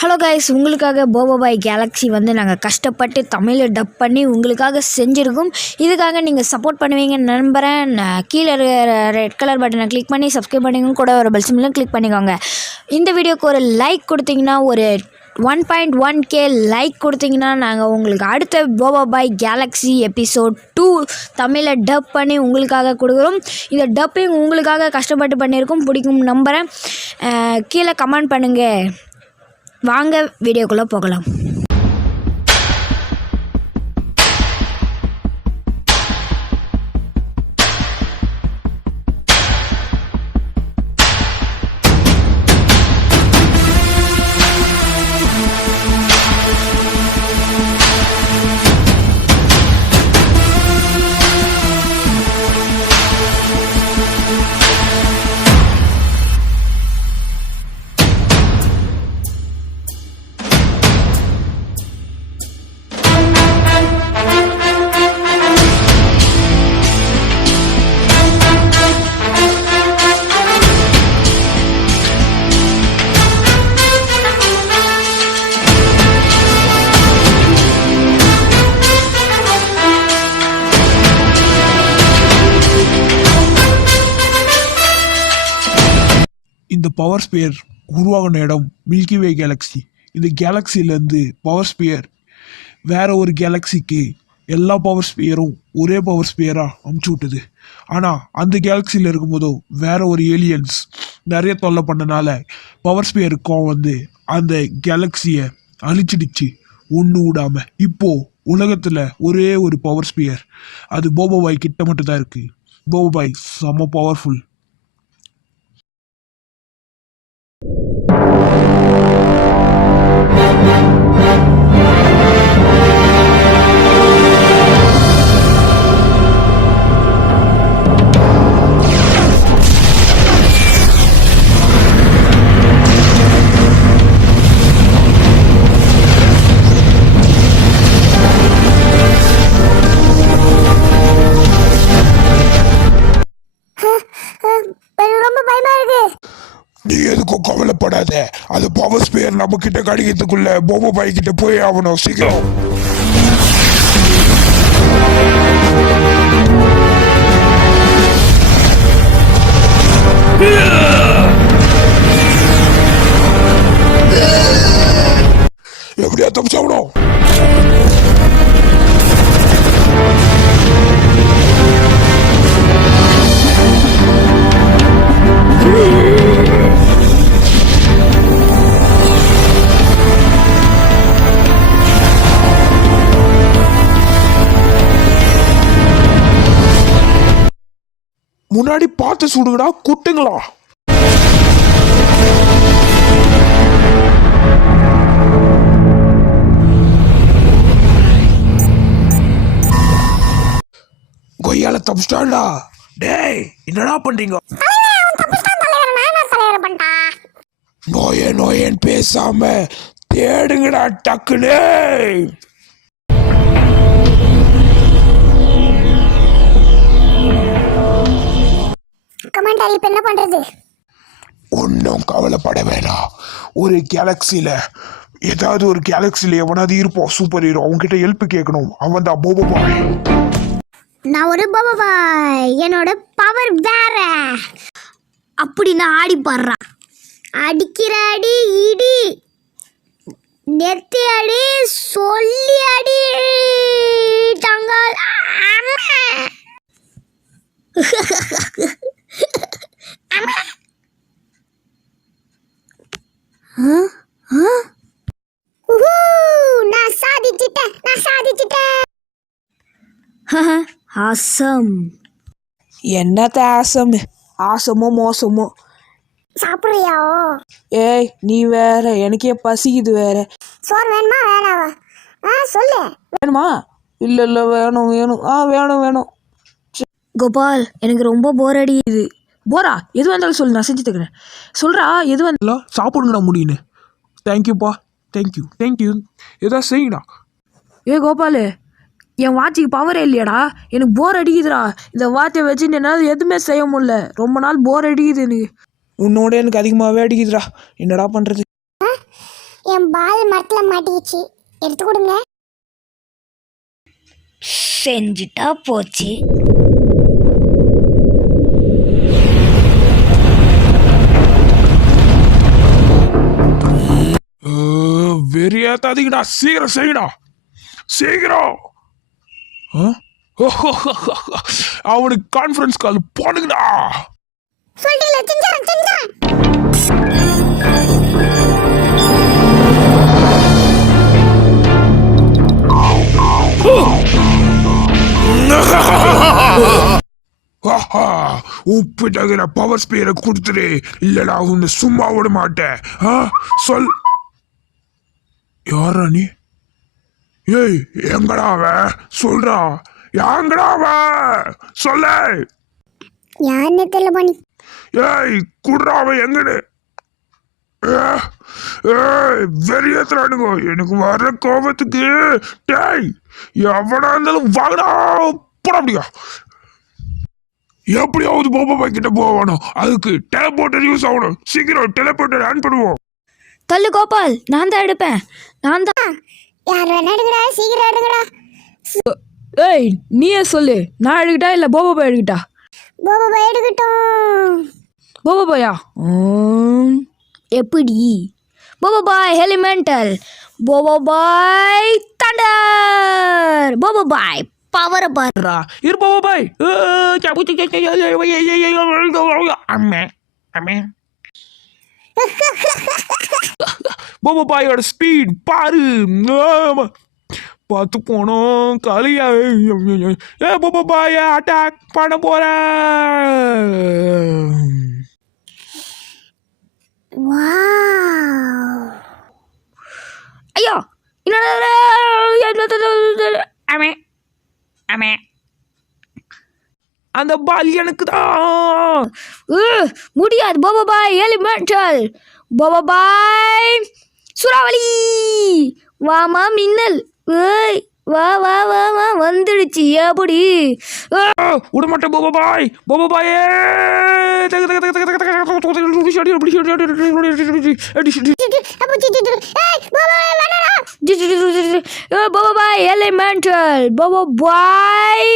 Hello guys, உங்களுக்காக போபாபாய் Galaxy நாங்கள் கஷ்டப்பட்டு தமிழில் டப் பண்ணி உங்களுக்காக செஞ்சுருக்கோம். இதுக்காக நீங்கள் சப்போர்ட் பண்ணுவீங்கன்னு நம்புகிறேன். கீழே ரெட் கலர் பட்டனை கிளிக் பண்ணி சப்ஸ்கிரைப் பண்ணிக்கோங்க, கூட ஒரு பெல் சிம்பிளும் கிளிக் பண்ணிக்கோங்க. இந்த வீடியோக்கு ஒரு லைக் கொடுத்தீங்கன்னா, ஒரு 1.1K லைக் கொடுத்தீங்கன்னா நாங்கள் உங்களுக்கு அடுத்த போபாபாய் கேலக்ஸி எபிசோட் 2 தமிழில் டப் பண்ணி உங்களுக்காக கொடுக்குறோம். இந்த டப்பிங் உங்களுக்காக கஷ்டப்பட்டு பண்ணியிருக்கோம், பிடிக்கும் நம்புகிறேன். கீழே கமெண்ட் பண்ணுங்கள். வாங்க வீடியோக்குள்ளே போகலாம். இந்த பவர் ஸ்பியர் உருவாகின இடம் மில்கி வே கேலக்ஸி. இந்த கேலக்சிலேருந்து பவர் ஸ்பியர் வேற ஒரு கேலக்சிக்கு எல்லா பவர் ஸ்பியரும் ஒரே பவர் ஸ்பியராக அமுச்சு விட்டுது. ஆனால் அந்த கேலக்சியில் இருக்கும்போதோ வேற ஒரு ஏலியன்ஸ் நிறைய தொல்லை பண்ணனால பவர் ஸ்பியருக்கும் அந்த கேலக்சியை அழிச்சிடுச்சு ஒன்று விடாமல். இப்போது உலகத்தில் ஒரே ஒரு பவர் ஸ்பியர், அது போபாபாய் கிட்ட மட்டும் தான் இருக்குது. போபாபாய் செம்ம பவர்ஃபுல். நீ எதுக்கும் கவலைப்படாத. அது பவர் ஸ்பியர் நம்ம கிட்ட கிடைக்கிறதுக்குள்ள போபாபாய் கிட்ட போய் ஆகணும் சீக்கிரம். எப்படியா தப்பிச்சாகணும். முன்னாடி பார்த்து சுடுங்கடா குட்டுங்களா. கொய்யால தப்பிச்சிட்டாடா. டேய் என்னடா பண்றீங்க? நோயேன்னு பேசாம தேடுங்கடா டக்குனு. கமாண்டர் இப்ப என்ன பண்றது? ஒன்னும் கவலைப்பட வேணாம். ஒரு கேலக்சில ஏதாவது ஒரு கேலக்சில எவனாவது இருப்போம் சூப்பர் ஹீரோ. அவன்கிட்ட ஹெல்ப் கேட்கணும். அவன் தான் போபாபாய். நான் ஒரு போபாபாய், என்னோட பவர் வேற. அப்படி நான் ஆடி பாடுறா. அடிக்கிற அடி இடி, நெத்தி அடி, சொல்லி அடி தங்கால். நான் சாதிச்சிட்டேன். ஆசம். என்னத்த ஆசம்? ஆசமோ மோசமோ? சாப்பிடுறியா? ஏய் நீ வேற, எனக்கே பசிக்குது வேற. சோறு வேணுமா வேணாவா? சொல்லு. வேணுமா? இல்ல வேணும். வேணும். கோபால், எனக்கு ரொம்ப போர் அடிக்குது. போரா? எது வந்தாலும் சொல்லு, நான் செஞ்சு தக்கிறேன். சொல்றா எது வந்தாலும். சாப்பிடுங்கடா முடியுன்னு. தேங்க்யூப்பா. தேங்க்யூ. ஏதாவது செய்யுடா. ஏ கோபாலு, என் வாட்சிக்கு பவரே இல்லையாடா. எனக்கு போர் அடிக்குதுடா. இந்த வாட்சை வச்சுட்டு என்னால் எதுவுமே செய்ய முடியல. ரொம்ப நாள் போர் அடிக்குது எனக்கு. உன்னோட எனக்கு அதிகமாகவே அடிக்குதுடா. என்னடா பண்ணுறது? என் பால் மரத்தில் மாட்டிக்கிச்சு, எடுத்து கொடுங்க. செஞ்சுட்டா போச்சு. வெறியாத்தாதீங்கடா, சீக்கிரம் செய்யடா, சீக்கிரம். ஆ? அவனுக்கு கான்ஃபரன்ஸ் கால் போனுங்கடா. சொல்லிட்டீங்களா, செஞ்சான். உப்பிட்டகிற பவர் ஸ்பியரை கொடுத்துரு, இல்லடா உன்னை சும்மா விட மாட்டேன். சொல். யாரா நீ? ஏய், எங்கடா அவன்? சொல்றா, எங்கடா அவன்? சொல்ல. யாருன்னு தெரியல பண்ணி. ஏய், குடுறா, அவன் எங்கன்னு? வெறியத்துறானுங்க எனக்கு வர கோபத்துக்கு. டேய், எவனா இருந்தாலும் வாங்கடா, போட முடியா? எப்படியாவது பாபா கிட்ட போகணும், அதுக்கு டெலிபோர்ட்டர் யூஸ் ஆகணும். சீக்கிரம் டெலிபோர்ட்டர் ஆன் பண்ணுவோம். தள்ளு கோபால், நான் தான் எடுப்பேன், நான் தான். யார் வேணா எடுக்கடா, சீக்கிரம் எடுக்கடா. ஏய் நீயே சொல்லு, நான் எடுக்கிட்டா இல்லை போபோ பாய் எடுக்கிட்டா? போபா எடுக்கட்டும். போபோ பாயா? எப்படி? போபோ பாய் எலிமெண்டல், போபோ பாய் தண்டர், போபோ பாய் பவரை பாரு. இரு போபோ பாய். போபோ பாயோட ஸ்பீட் பாரு. பார்த்து போனோம் காலியா. போபோ பாய அட்டாக் பண்ண போற. வாவ். ஐயோ, அமே அமே, அந்த பால் எனக்கு தான். முடியாது. போபோ பாய் எலிமெண்டல், போபோ பாய் சூறாவளி, வாமா மின்னல். ஏய், வா வா வா வா, வந்துடுச்சு. எப்படி? விடமாட்டேன் போபோ பாய். போபோ பாயே போபோ பாய் எலிமெண்டல், போபோ பாய்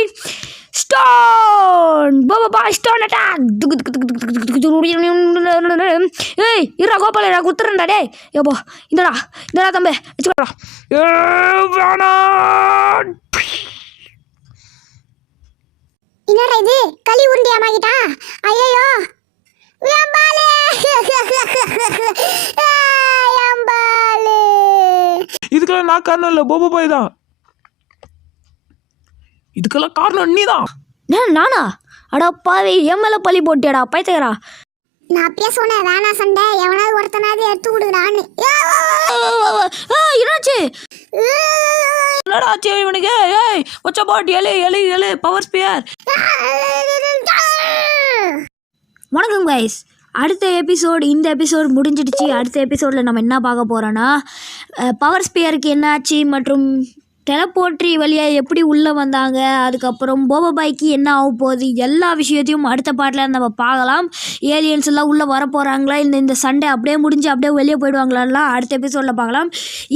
ஸ்டோன், போபோ பாய் ஸ்டோன் அட்டாக். ஏய் இருடா கோபால, நான் குத்துறேன்டா. டே ஏப்போ, இந்தடா இந்தடா தம்பி, வச்சுக்கோடா. என்னடா இது, களி உருண்டி அம்மாகிட்டா? ஐயோ, என் பாலு. என் பாலு. இதுக்கெல்லாம் நான் காரணம் இல்லை, போபோ பாய் தான். இதுக்கெல்லாம் காரணம் நீ தான். நானா? அடா பாவி, என் மேலே பழி போட்டியாடா பைத்தியக்காரா. நான் அப்பயே சொன்னேன், வேணா சண்டை, எவனாவது ஒருத்தனாவது எடுத்து கொடுக்குறான்னு. என்னாச்சு? என்னடா ஆச்சு இவனுக்கு? ஏய் வச்ச பாட்டு, எலி எலி எலி பவர் ஸ்பியர். வணக்கம் கைஸ். அடுத்த எபிசோடு, இந்த எபிசோடு முடிஞ்சிடுச்சு. அடுத்த எபிசோடில் நம்ம என்ன பார்க்க போகிறோன்னா, பவர் ஸ்பியருக்கு என்னாச்சு மற்றும் டெலபோர்ட்ரி வழியாக எப்படி உள்ளே வந்தாங்க, அதுக்கப்புறம் போபோ பாய்க்கு என்ன ஆக போகுது, எல்லா விஷயத்தையும் அடுத்த பாட்டில் நம்ம பார்க்கலாம். ஏலியன்ஸ் எல்லாம் உள்ளே வர போகிறாங்களா, இந்த சண்டே அப்படியே முடிஞ்சு அப்படியே வெளியே போயிடுவாங்களாலாம் அடுத்த எபிசோடில் பார்க்கலாம்.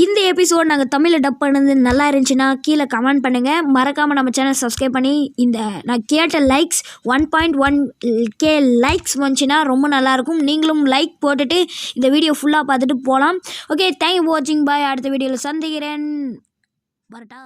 இந்த எபிசோட் நாங்கள் தமிழில் டப் பண்ணது நல்லா இருந்துச்சுன்னா கீழே கமெண்ட் பண்ணுங்கள். மறக்காமல் நம்ம சேனல் சப்ஸ்கிரைப் பண்ணி, இந்த நான் கேட்ட லைக்ஸ் 1.1K லைக்ஸ் வந்துச்சுன்னா ரொம்ப நல்லாயிருக்கும். நீங்களும் லைக் போட்டுட்டு இந்த வீடியோ ஃபுல்லாக பார்த்துட்டு போகலாம். ஓகே, தேங்க்யூ ஃபார் வாட்சிங். பாய். அடுத்த வீடியோவில் சந்திக்கிறேன். வரட்டா.